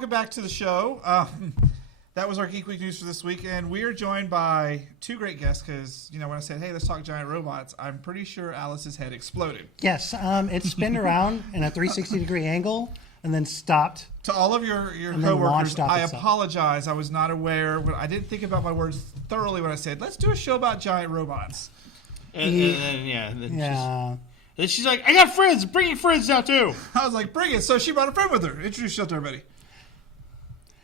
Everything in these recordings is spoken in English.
welcome back to the show. That was our Geek Week news for this week, and we are joined by two great guests because, when I said, hey, let's talk giant robots, I'm pretty sure Alice's head exploded. Yes, it spun around in a 360-degree angle and then stopped. To all of your coworkers, I apologize. I was not aware. I didn't think about my words thoroughly when I said, let's do a show about giant robots. Then she's like, I got friends. Bring your friends now, too. I was like, bring it. So she brought a friend with her. Introduce yourself to everybody.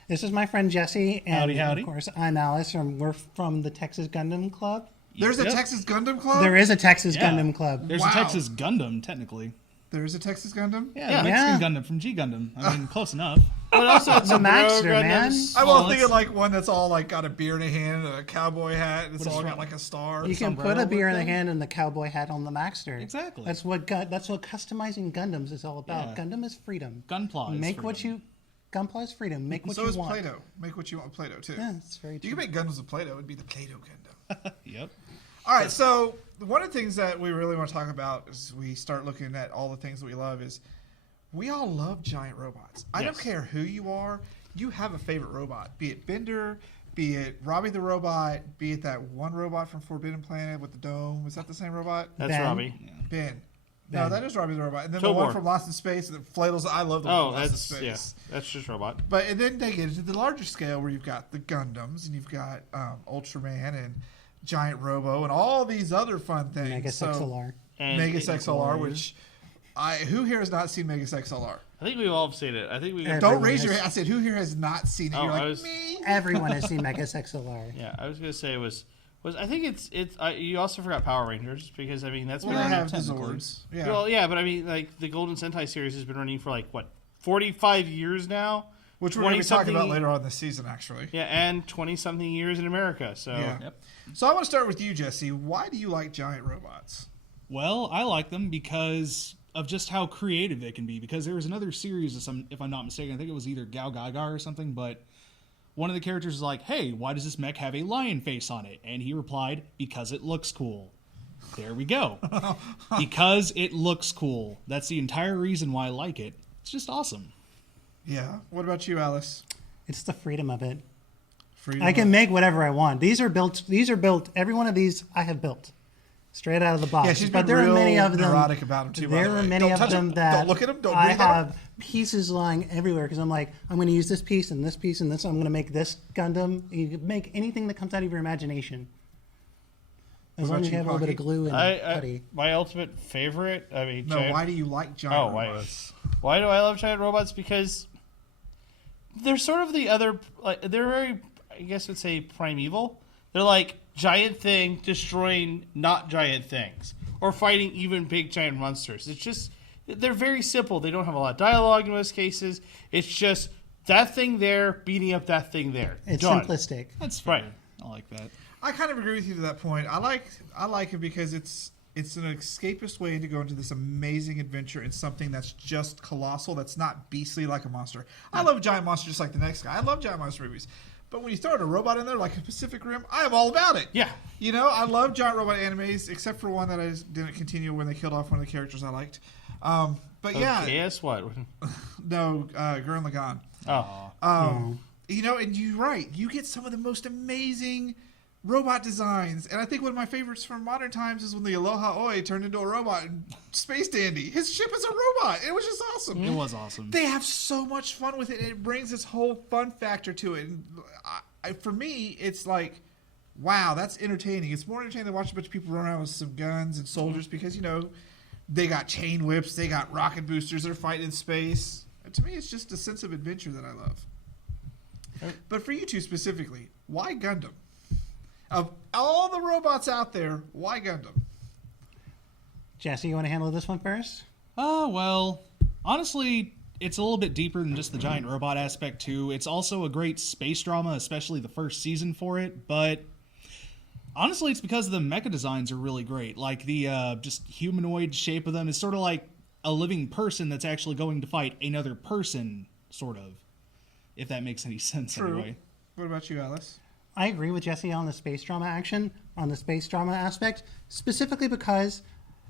This is my friend Jesse, and howdy. Of course, I'm Alice, and we're from the Texas Gundam Club. There's a Texas Gundam Club? There is a Texas Gundam Club. There's a Texas Gundam, technically. There is a Texas Gundam? Yeah, Mexican Gundam from G Gundam. I mean, close enough. But also, it's a Maxter, man. I was thinking like one that's all like got a beer in a hand and a cowboy hat, and it's all got like a star. You can put a beer in the hand and the cowboy hat on the Maxter. Exactly. That's what customizing Gundams is all about. Yeah. Gundam is freedom. Gunpla is freedom. Gunpla is freedom. Make what you want. So is Play-Doh. Make what you want with Play-Doh, too. Yeah, that's very true. You can make Gundams with Play-Doh. It would be the Play-Doh Gundam. Yep. All right, so one of the things that we really want to talk about as we start looking at all the things that we love is we all love giant robots. I don't care who you are. You have a favorite robot, be it Bender, be it Robbie the Robot, be it that one robot from Forbidden Planet with the dome. Was that the same robot? That's Ben. Robbie. Yeah. Ben. No, that is Robbie the Robot. And then Toborg. The one from Lost in Space, the flails. I love the one from Lost in Space. Yeah, that's just Robot. But and then they get into the larger scale where you've got the Gundams and you've got Ultraman and Giant Robo and all these other fun things. Megas XLR. Megas XLR, which who here has not seen Megas XLR? I think we've all seen it. I think we've. Don't raise your hand. I said, who here has not seen it? You're like, me. Everyone has seen Megas XLR. Yeah, I was gonna say it was. I think it's. You also forgot Power Rangers because I mean that's Well, been they running. have the Zords. Yeah. Well, yeah, but I mean like the Golden Sentai series has been running for like what 45 years now. Which we're going to be talking about later on this season, actually. Yeah, and 20-something years in America. So. Yeah. Yep. So I want to start with you, Jesse. Why do you like giant robots? Well, I like them because of just how creative they can be. Because there was another series of some, if I'm not mistaken, I think it was either Gal Gaga or something, but one of the characters was like, hey, why does this mech have a lion face on it? And he replied, because it looks cool. There we go. Because it looks cool. That's the entire reason why I like it. It's just awesome. Yeah. What about you, Alice? It's the freedom of it. Freedom. I can make whatever I want. These are built. Every one of these I have built. Straight out of the box. Yeah, she's but been there real are many of them. neurotic about them too. There are many of them that don't look at them. Don't I breathe on have them. pieces lying everywhere because I'm like, I'm going to use this piece and this piece and this. I'm going to make this Gundam. You can make anything that comes out of your imagination, as long as you have a little bit of glue and putty. My ultimate favorite. I mean, no. Why do you like giant robots? Why do I love giant robots? Because they're sort of the other. Like, they're very, I guess, I'd say primeval. They're like giant thing destroying not giant things, or fighting even big giant monsters. It's just they're very simple. They don't have a lot of dialogue in most cases. It's just that thing there beating up that thing there. It's Done. simplistic. That's fair. Right. I like that. I kind of agree with you to that point. I like it because it's an escapist way to go into this amazing adventure in something that's just colossal, that's not beastly like a monster. I love giant monsters just like the next guy. I love giant monster movies. But when you throw a robot in there like a Pacific Rim, I am all about it. Yeah. You know, I love giant robot animes, except for one that I just didn't continue when they killed off one of the characters I liked. But yeah. Guess what? No, Gurren Lagann. Oh. You know, and you're right. You get some of the most amazing robot designs. And I think one of my favorites from modern times is when the Aloha Oi turned into a robot in Space Dandy. His ship is a robot. It was just awesome. It was awesome. They have so much fun with it. And it brings this whole fun factor to it. And for me, it's like, wow, that's entertaining. It's more entertaining than watching a bunch of people run around with some guns and soldiers because, you know, they got chain whips. They got rocket boosters. They're fighting in space. And to me, it's just a sense of adventure that I love. But for you two specifically, why Gundam? Of all the robots out there, why Gundam? Jesse, you want to handle this one first? Well, honestly, it's a little bit deeper than just the giant robot aspect, too. It's also a great space drama, especially the first season for it. But honestly, it's because the mecha designs are really great. Like, the just humanoid shape of them is sort of like a living person that's actually going to fight another person, sort of. If that makes any sense, True. Anyway. What about you, Alice? I agree with Jesse on the space drama on the space drama aspect, specifically because,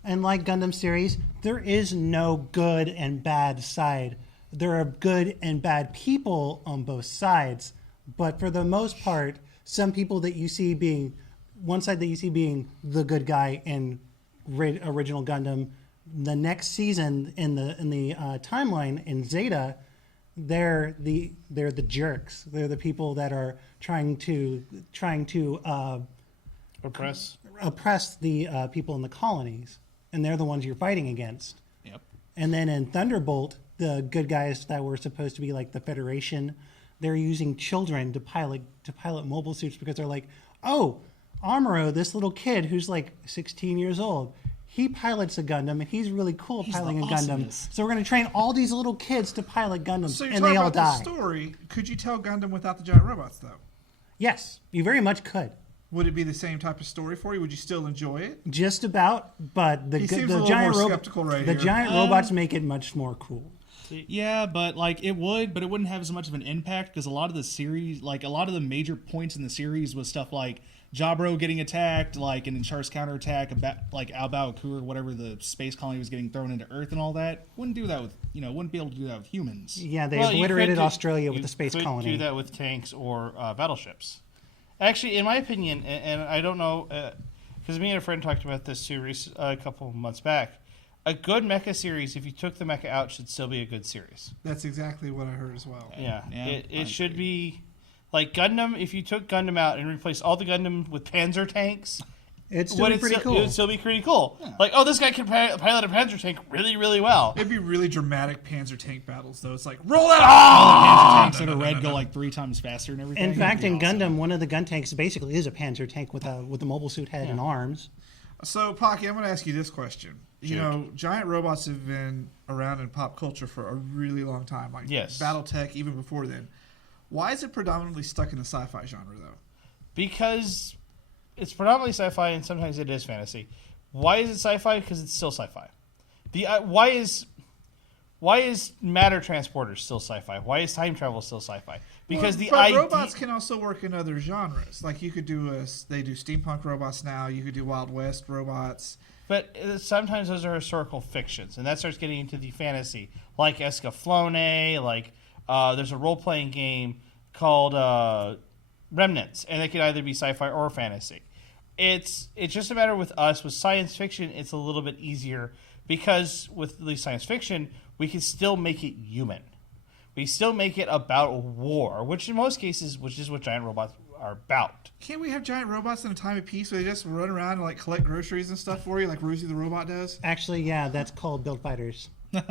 unlike Gundam series, there is no good and bad side. there are good and bad people on both sides, but for the most part, some people that you see being one side that you see being the good guy in original Gundam, the next season in the timeline in Zeta, they're the jerks. They're the people that are trying to oppress the people in the colonies, and they're the ones you're fighting against. Yep. And then in Thunderbolt, the good guys that were supposed to be like the Federation, they're using children to pilot mobile suits because they're like, oh, Amuro, this little kid who's like 16 years old, he pilots a Gundam and he's really cool at piloting a Gundam. So we're going to train all these little kids to pilot Gundams, So you're and talking they all about die. the story. Could you tell Gundam without the giant robots, though? Yes, you very much could. Would it be the same type of story for you? Would you still enjoy it? Just about, but the He seems a little giant more robot, skeptical right the here. giant robots make it much more cool. Yeah, but like it would, but it wouldn't have as much of an impact because a lot of the series, like a lot of the major points in the series was stuff like Jabro getting attacked, like an Inchar's counterattack, like Albaoku or whatever the space colony was getting thrown into Earth and all that. Wouldn't do that with, wouldn't be able to do that with humans. Yeah, they Well, you obliterated could do- Australia with you the space could colony. do that with tanks or battleships. Actually, in my opinion, and I don't know, because me and a friend talked about this series a couple of months back. A good mecha series, if you took the mecha out, should still be a good series. That's exactly what I heard as well. Yeah, Yeah, it should be like Gundam. If you took Gundam out and replaced all the Gundam with Panzer tanks, It's still pretty it cool. would still be pretty cool. Like, oh, this guy can pilot a Panzer tank really, really well. It'd be really dramatic Panzer tank battles, though. It's like, roll that Panzer tanks that are red go like 3 times faster and everything. In fact, That'd in be awesome. Gundam, one of the gun tanks basically is a Panzer tank with a mobile suit head and arms. So, Pocky, I'm going to ask you this question. You know, giant robots have been around in pop culture for a really long time. Like Yes. Battletech, even before then. Why is it predominantly stuck in the sci-fi genre, though? Because it's predominantly sci-fi and sometimes it is fantasy. Why is it sci-fi? Because it's still sci-fi. Why is matter transporter still sci-fi? Why is time travel still sci-fi? Because but robots can also work in other genres. Like you could do they do steampunk robots now. You could do Wild West robots. But sometimes those are historical fictions, and that starts getting into the fantasy, like Escaflowne, like there's a role-playing game called Remnants, and it could either be sci-fi or fantasy. It's just a matter with us. With science fiction, it's a little bit easier because with the science fiction, we can still make it human. We still make it about war, which in most cases, which is what giant robots are about. Can't we have giant robots in a time of peace where they just run around and like collect groceries and stuff for you, like Rosie the robot does? Actually, yeah, that's called Build Fighters. But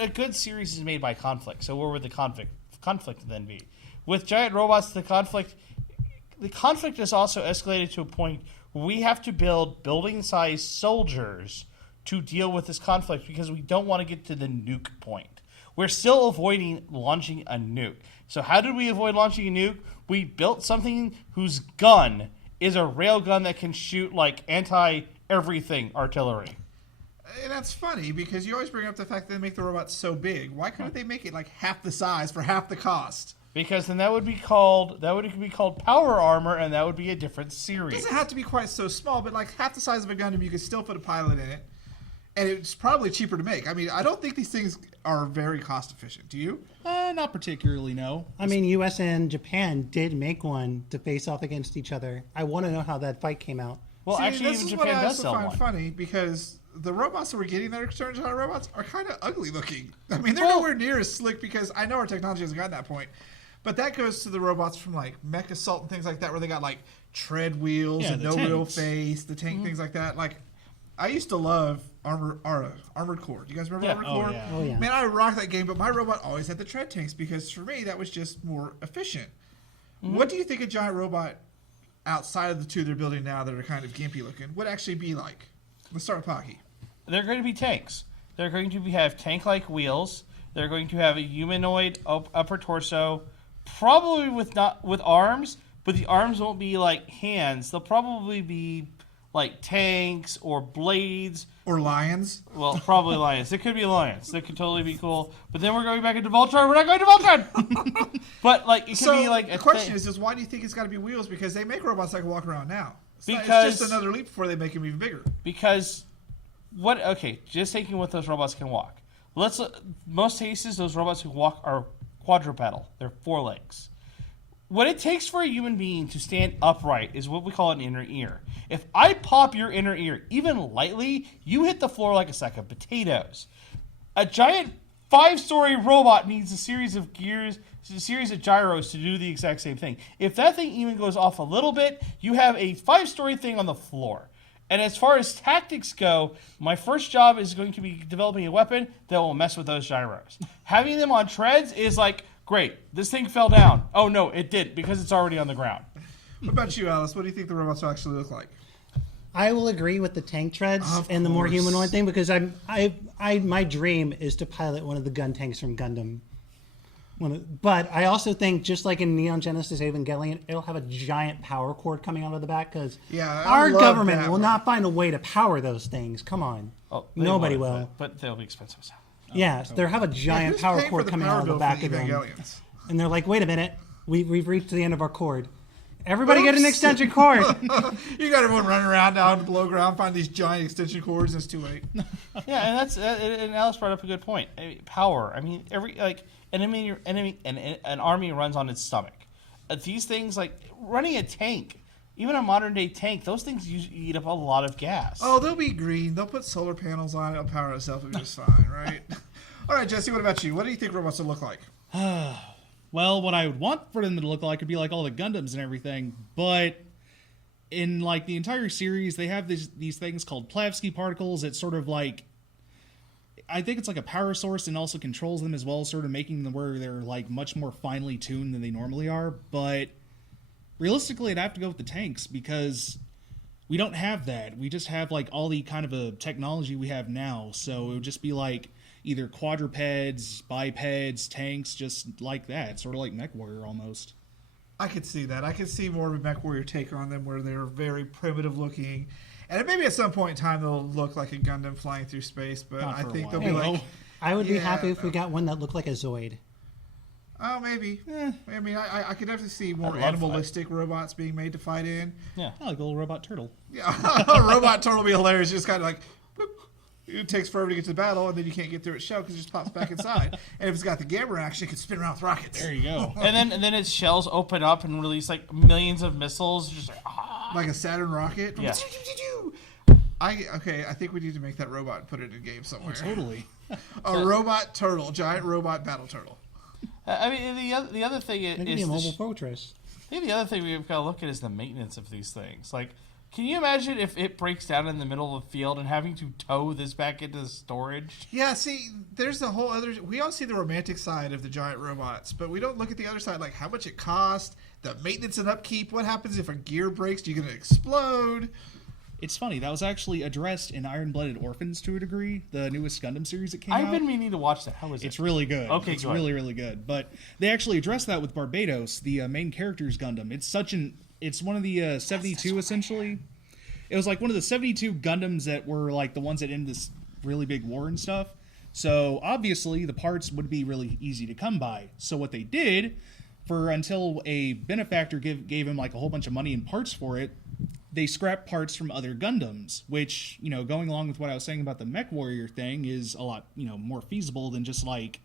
a good series is made by conflict. So where would the conflict then be? With giant robots, the conflict is also escalated to a point where we have to build building-sized soldiers to deal with this conflict because we don't want to get to the nuke point. We're still avoiding launching a nuke. So how did we avoid launching a nuke? We built something whose gun is a railgun that can shoot like anti-everything artillery. And that's funny because you always bring up the fact that they make the robots so big. Why couldn't they make it like half the size for half the cost? Because then that would be called power armor, and that would be a different It series. doesn't have to be quite so small, but like half the size of a Gundam, you could still put a pilot in it. And it's probably cheaper to make. I mean, I don't think these things are very cost efficient. Do you? Not particularly, no. I mean, U.S. and Japan did make one to face off against each other. I want to know how that fight came out. Well, See, actually, this even is what Japan I does also sell find one. funny because the robots that we're getting that are turned giant robots are kind of ugly looking. I mean, they're Well- nowhere near as slick because I know our technology hasn't gotten to that point. But that goes to the robots from like Mech Assault and things like that, where they got like tread wheels Yeah, and the no real tanks. face, the tank, things like that. Like, I used to love Armored Core. Do you guys remember Yeah. Armored Oh, Core? yeah. Oh, yeah. Man, I rocked that game, but my robot always had the tread tanks because for me that was just more efficient. What do you think a giant robot outside of the two they're building now that are kind of gimpy looking would actually be like? Let's start with Pocky. They're going to be tanks. They're going to have tank-like wheels. They're going to have a humanoid upper torso, probably with arms, but the arms won't be like hands. They'll probably be like tanks or blades. Or lions. Well, probably lions. It could be lions. That could totally be cool. But then we're going back into Voltron. We're not going to Voltron. But like it could So be like the question is why do you think it's got to be wheels? Because they make robots that can walk around now. It's Because- just another leap before they make them even bigger. Because just taking what those robots can walk. Most cases, those robots who walk are quadrupedal. They're 4 legs. What it takes for a human being to stand upright is what we call an inner ear. If I pop your inner ear even lightly, you hit the floor like a sack of potatoes. A giant 5-story robot needs a series of gears, a series of gyros to do the exact same thing. If that thing even goes off a little bit, you have a 5-story thing on the floor. And as far as tactics go, my first job is going to be developing a weapon that will mess with those gyros. Having them on treads is like, great, this thing fell down. Oh no, it did, because it's already on the ground. What about you, Alice? What do you think the robots will actually look like? I will agree with the tank treads Of and the more course. humanoid thing because my dream is to pilot one of the gun tanks from Gundam. But I also think, just like in Neon Genesis Evangelion, it'll have a giant power cord coming out of the back because Yeah, I our love government that will one. not find a way to power those things. Come on. Oh, they Nobody would, will. But they'll be expensive. So. Yes, they'll have a giant Who's power paying for cord the coming power out of the bill back for of them. Evangelions? And they're like, wait a minute, we've reached the end of our cord. Everybody get an Oops. extension cord. You got everyone running around down below ground, find these giant extension cords, and it's too late. Yeah, and that's and Alice brought up a good point. I mean, power. I mean, an army runs on its stomach. These things, like running a tank, even a modern day tank, those things eat up a lot of gas. Oh, they'll be green. They'll put solar panels on it. It'll power itself. It'll be just fine, right? All right, Jesse, what about you? What do you think robots will look like? Well, what I would want for them to look like would be like all the Gundams and everything, but in like the entire series, they have these things called Plavsky particles. It's sort of like, I think it's like a power source and also controls them as well, sort of making them where they're like much more finely tuned than they normally are. But realistically, I'd have to go with the tanks because we don't have that. We just have like all the kind of a technology we have now. So it would just be like either quadrupeds, bipeds, tanks, just like that. Sort of like MechWarrior almost. I could see that. I could see more of a MechWarrior take on them where they're very primitive looking. And maybe at some point in time they'll look like a Gundam flying through space, but Not I for a think they'll while. be Hey, like, I would be Yeah, happy if we got one that looked like a Zoid. oh, maybe. I mean, I could definitely see more love animalistic robots being made to fight in. Yeah. I like a little robot turtle. Yeah, a robot turtle would be hilarious. Just kind of like, boop. It takes forever to get to the battle, and then you can't get through its shell because it just pops back inside. And if it's got the gamma action, it can spin around with rockets. There you go. And then its shells open up and release like millions of missiles. Just like, Like a Saturn rocket. Yeah. I think we need to make that robot and put it in a game somewhere. Totally. A robot turtle, giant robot battle turtle. I mean, the other thing It could is be a mobile fortress. I think the other thing we've got to look at is the maintenance of these things. Like, can you imagine if it breaks down in the middle of the field and having to tow this back into storage? Yeah, see, there's the whole other. We all see the romantic side of the giant robots, but we don't look at the other side, like how much it costs, the maintenance and upkeep. What happens if a gear breaks? Are you going to explode? It's funny, that was actually addressed in Iron-Blooded Orphans to a degree, the newest Gundam series that came out. I've been meaning to watch that. How is it? It's really good. Okay, it's good. really, really good. But they actually addressed that with Barbados, the main character's Gundam. It's one of the 72 essentially. It was like one of the 72 Gundams that were like the ones that ended this really big war and stuff. So obviously the parts would be really easy to come by. So what they did, until a benefactor gave him like a whole bunch of money and parts for it, they scrapped parts from other Gundams, which, going along with what I was saying about the MechWarrior thing, is a lot, more feasible than just like,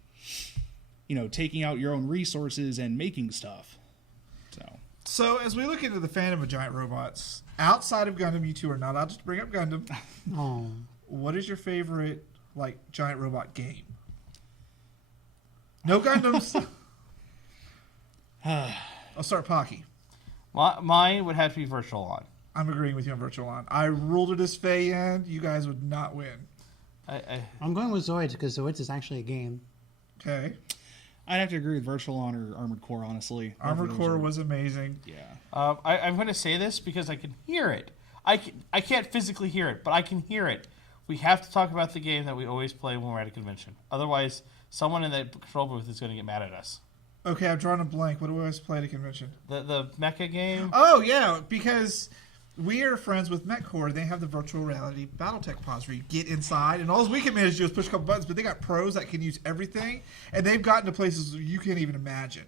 taking out your own resources and making stuff. So as we look into the fandom of giant robots, outside of Gundam, you two are not allowed to bring up Gundam. Oh, What is your favorite giant robot game? No Gundams. I'll start Pocky. Mine would have to be Virtual On. I'm agreeing with you on Virtual On. I ruled it as Fey End. You guys would not win. I'm going with Zoids because Zoids is actually a game. Okay. I'd have to agree with Virtual On or Armored Core, honestly. Armored Core was amazing. Yeah. I'm going to say this because I can hear it. I can't physically hear it, but I can hear it. We have to talk about the game that we always play when we're at a convention. Otherwise, someone in the control booth is going to get mad at us. Okay, I've drawn a blank. What do we always play at a convention? The mecha game. Oh, yeah, because we are friends with MechCore. They have the virtual reality Battletech pods where you get inside, and all we can manage to do is push a couple buttons, but they got pros that can use everything, and they've gotten to places you can't even imagine.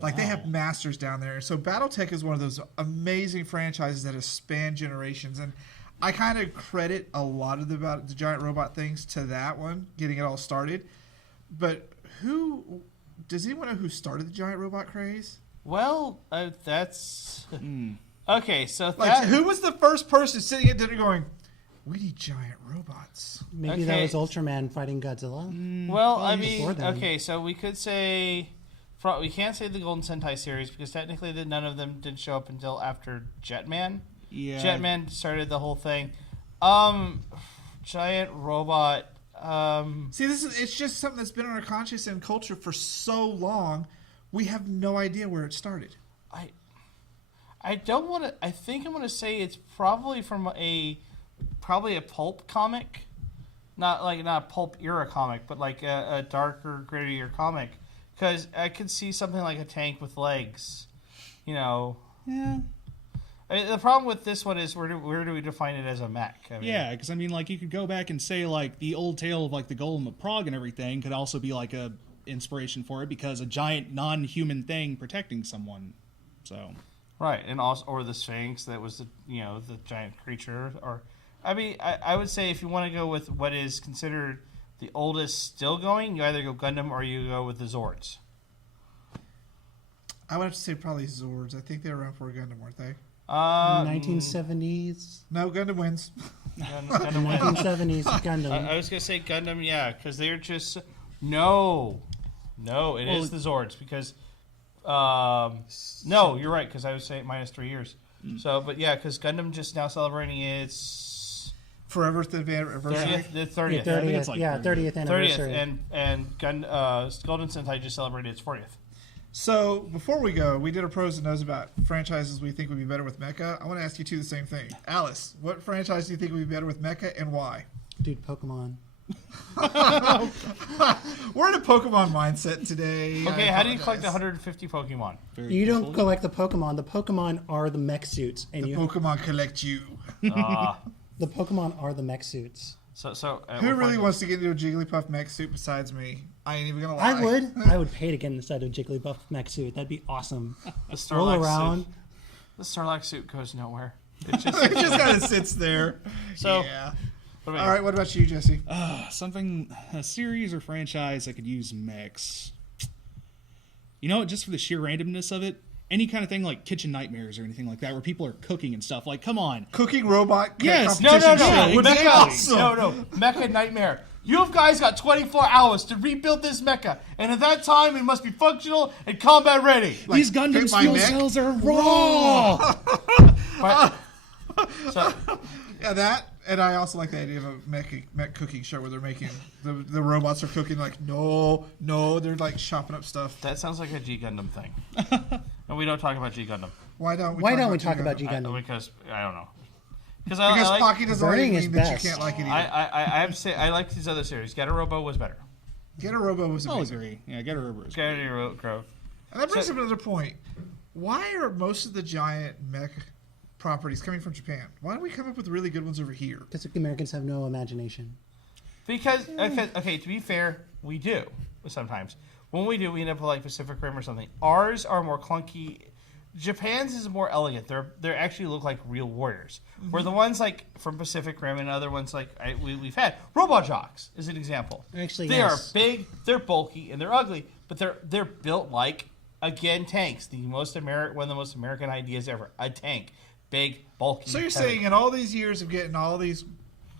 They have masters down there. So Battletech is one of those amazing franchises that has spanned generations, and I kind of credit a lot of the giant robot things to that one, getting it all started. But does anyone know who started the giant robot craze? Well, that's okay. So Like, who was the first person sitting at dinner going, "We need giant robots"? Maybe that Okay. was Ultraman fighting Godzilla. Well, I Probably before mean, then. okay, so we could say we can't say the Golden Sentai series because technically none of them did show up until after Jetman. Yeah. Jetman started the whole thing. Giant robot. See, it's just something that's been in our conscious and culture for so long. We have no idea where it started. I don't want to. I think I'm going to say it's probably from probably a pulp comic, not a pulp era comic, but like a darker, grittier comic. Because I could see something like a tank with legs, you know. Yeah. The problem with this one is where do we define it as a mech? I mean, Yeah, because I mean, like, you could go back and say, like, the old tale of, like, the Golem of Prague and everything could also be, like, a inspiration for it because a giant non-human thing protecting someone. So. Right, and also or the Sphinx that was the giant creature. Or, I mean, I would say if you want to go with what is considered the oldest still going, you either go Gundam or you go with the Zords. I would have to say probably Zords. I think they were around for Gundam, weren't they? 1970s. No, Gundam wins. Gundam wins. 1970s Gundam. I was gonna say Gundam, yeah, because they're just no, it is the Zords because no, you're right because I would say minus 3 years. So, but yeah, because Gundam just now celebrating its Forever the anniversary. the 30th. I think 30th, it's like 30th 30th, anniversary. and Golden Sentai just celebrated its 40th. So before we go, we did a pros and nos about franchises we think would be better with mecha. I want to ask you two the same thing. Alice, what franchise do you think would be better with mecha and why? Dude, Pokemon. We're in a Pokemon mindset today. Okay, I how do you collect apologize. 150 Pokemon? Very You don't carefully. collect the Pokemon. The Pokemon are the mech suits, and The Pokemon collect you. the Pokemon are the mech suits. So Who really wants to get into a Jigglypuff mech suit besides me? I ain't even gonna lie. I would pay to get inside of Jigglypuff mech suit. That'd be awesome. the Roll Starlock around. suit? The Starlock suit goes nowhere. It just It just kind of sits there. So- yeah. what about All you? right. What about you, Jesse? A series or franchise that could use mechs. You know what? Just for the sheer randomness of it, any kind of thing like Kitchen Nightmares or anything like that, where people are cooking and stuff. Like, come on. Cooking robot Yes, No, competition no, show would be Mecha, awesome. no, Mecha Nightmare. You guys got 24 hours to rebuild this mecha, and at that time it must be functional and combat ready. These Gundam paint my fuel neck? cells are raw. Right? So, Yeah, that, and I also like the idea of a mech cooking show where they're making the robots are cooking like no, they're like chopping up stuff. that sounds like a G Gundam thing. And we don't talk about G Gundam Why don't we? Why don't we talk about G I- Gundam? because I don't know. Because Because I like Pocky doesn't like Burning is mean that best. you can't like it either. I have to say I like these other series. Get a Robo was better. Get a Robo was I'll amazing. agree. Yeah, get a rubber. Get a Grove. And that brings So- up another point. Why are most of the giant mech properties coming from Japan? Why don't we come up with really good ones over here? Because the Americans have no imagination. Because okay, to be fair, we do sometimes. When we do, we end up with like Pacific Rim or something. Ours are more clunky. Japan's is more elegant. They actually look like real warriors. Where the ones like from Pacific Rim and other ones like we've had Robot Jocks is an example. Actually, they yes. are big, they're bulky, and they're ugly, but they're built like again tanks. One of the most American ideas ever. A tank, big, bulky. So you're heavy. saying in all these years of getting all these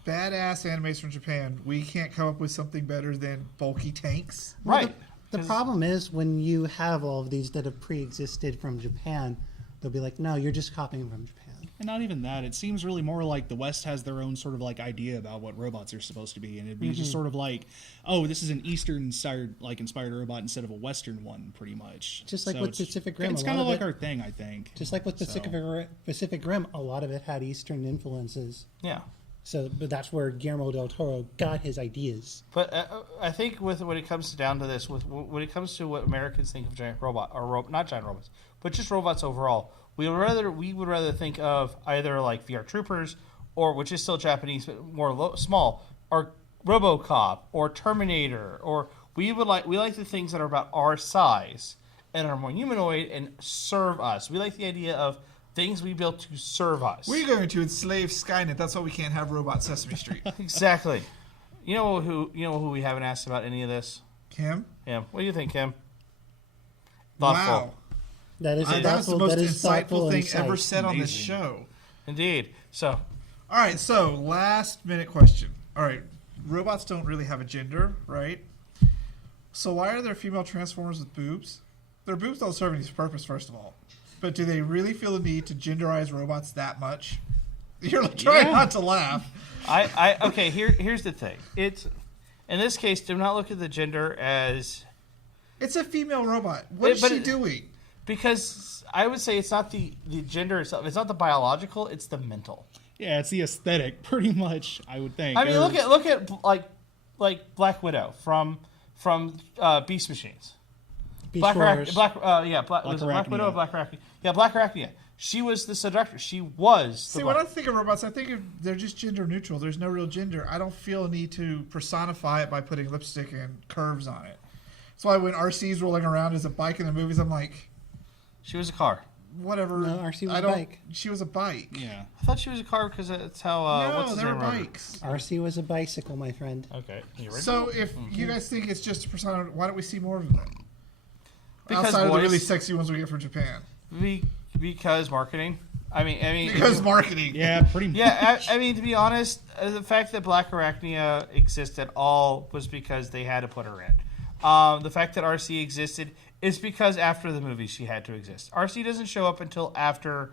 badass animes from Japan, we can't come up with something better than bulky tanks? right? The 'Cause- problem is when you have all of these that have pre-existed from Japan, they'll be like, no, you're just copying from Japan. And not even that. It seems really more like the West has their own sort of like idea about what robots are supposed to be, and it'd be just sort of like, oh, this is an Eastern inspired robot instead of a Western one, pretty much. Just like So with it's- Pacific Rim, It's a kind lot of of like it- our thing, I think. Just like with Pacific Rim, a lot of it had Eastern influences. yeah. So, but that's where Guillermo del Toro got his ideas. But I think when it comes down to this, when it comes to what Americans think of giant robot or not giant robots, but just robots overall, we would rather think of either like VR Troopers or which is still Japanese but more small, or RoboCop or Terminator, or we like the things that are about our size and are more humanoid and serve us. We like the idea of things we built to serve us. We're going to enslave Skynet. That's why we can't have Robot Sesame Street. Exactly. You know who we haven't asked about any of this? Kim? Yeah. What do you think, Kim? Thoughtful. Wow. That is That was the most insightful thing insight. ever said on this Amazing. show. Indeed. So, All right, so last minute question. All right, robots don't really have a gender, right? So why are there female transformers with boobs? Their boobs don't serve any purpose, first of all. But do they really feel the need to genderize robots that much? You're like, trying not to laugh. okay. Here's the thing. It's in this case, do not look at the gender as It's a female robot. What is she doing? because I would say it's not the gender itself. It's not the biological. It's the mental. Yeah, it's the aesthetic, pretty much. I would think. I mean, Or- look at like Black Widow from Beast Machines. Beast Black Wars. was it Black Widow or Black Arachnia? Yeah, Black Arachnia. She was the seductress. She was. See, when I think of robots, I think they're just gender neutral. There's no real gender. I don't feel a need to personify it by putting lipstick and curves on it. That's why when RC's rolling around as a bike in the movies, I'm like, She was a car. whatever. No, RC was I a don't- bike. She was a bike. yeah. I thought she was a car because that's how. No, what's his they were name wrote it? bikes. RC was a bicycle, my friend. Okay. You ready? So if you guys think it's just a persona, why don't we see more of them? Because Outside of the boys- really sexy ones we get from Japan. Because marketing. I mean. Because marketing. Yeah, pretty much. Yeah, I mean, to be honest, the fact that Black Arachnia exists at all was because they had to put her in. The fact that RC existed is because after the movie she had to exist. RC doesn't show up until after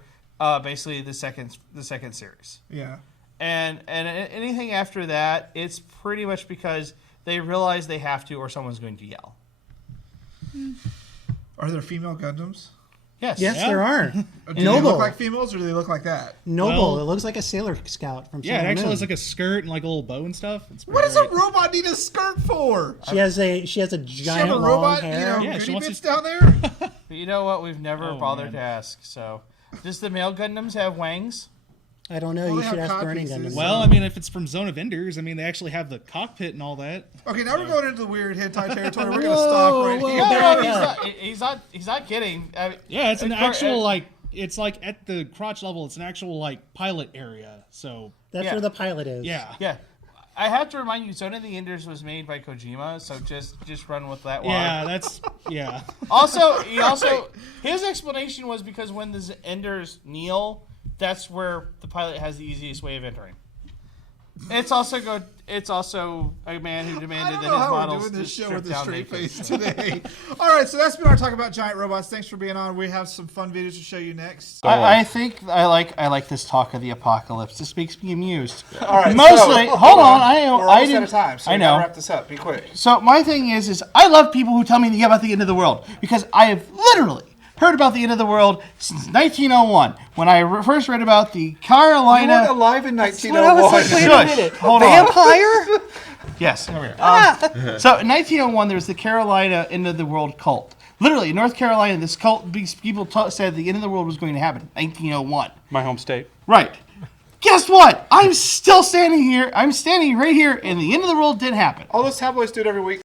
basically the second series. Yeah. And anything after that, it's pretty much because they realize they have to or someone's going to yell. Are there female Gundams? Yes. Yes, Yeah. there are. Do they Noble. look like females or do they look like that? Noble. Well- It looks like a Sailor Scout from Yeah, it Sailor actually Moon. has like a skirt and like a little bow and stuff. It's What does a great. robot need a skirt for? She has a Does she have giant a long robot, hair. Yeah, she goody wants bits to- down there? But you know what? We've never Oh, bothered man. to ask. So, does the male Gundams have wangs? I don't know. Well, You they should have ask Burning codpieces. Gundam. Well, I mean, if it's from Zone of Enders, I mean, they actually have the cockpit and all that. Okay, now we're going into the weird hentai territory. We're going to stop right whoa, here. No, back he's up. not. He's not kidding. I mean, Yeah, it's an of course, actual like. It's like at the crotch level. It's an actual like pilot area. So That's Yeah. where the pilot is. yeah, Yeah, I have to remind you, Zone of the Enders was made by Kojima, so just run with that. One. yeah, that's yeah. Also, his explanation was because when the Enders kneel, that's where the pilot has the easiest way of entering. It's also a man who I demanded don't that know his how we're models doing this just show with strip a down straight naked. face today. All right, so that's been our talk about giant robots. Thanks for being on. We have some fun videos to show you next. I think I like this talk of the apocalypse. This makes me amused. All right, Mostly, so, hold on. I know. We're I almost didn't. out of time, so I we gotta know. wrap this up. Be quick. So my thing is I love people who tell me about the end of the world because I have literally heard about the end of the world since 1901 when I first read about the You Carolina. weren't alive in When I was 1901. like, wait a minute, hold Vampire? Yes. So in 1901, there was the Carolina end of the world cult. Literally, in North Carolina, this cult, these people said the end of the world was going to happen. 1901. My home state. Right. Guess what? I'm still standing here. I'm standing right here, and the end of the world did happen. All those tabloids do it every week.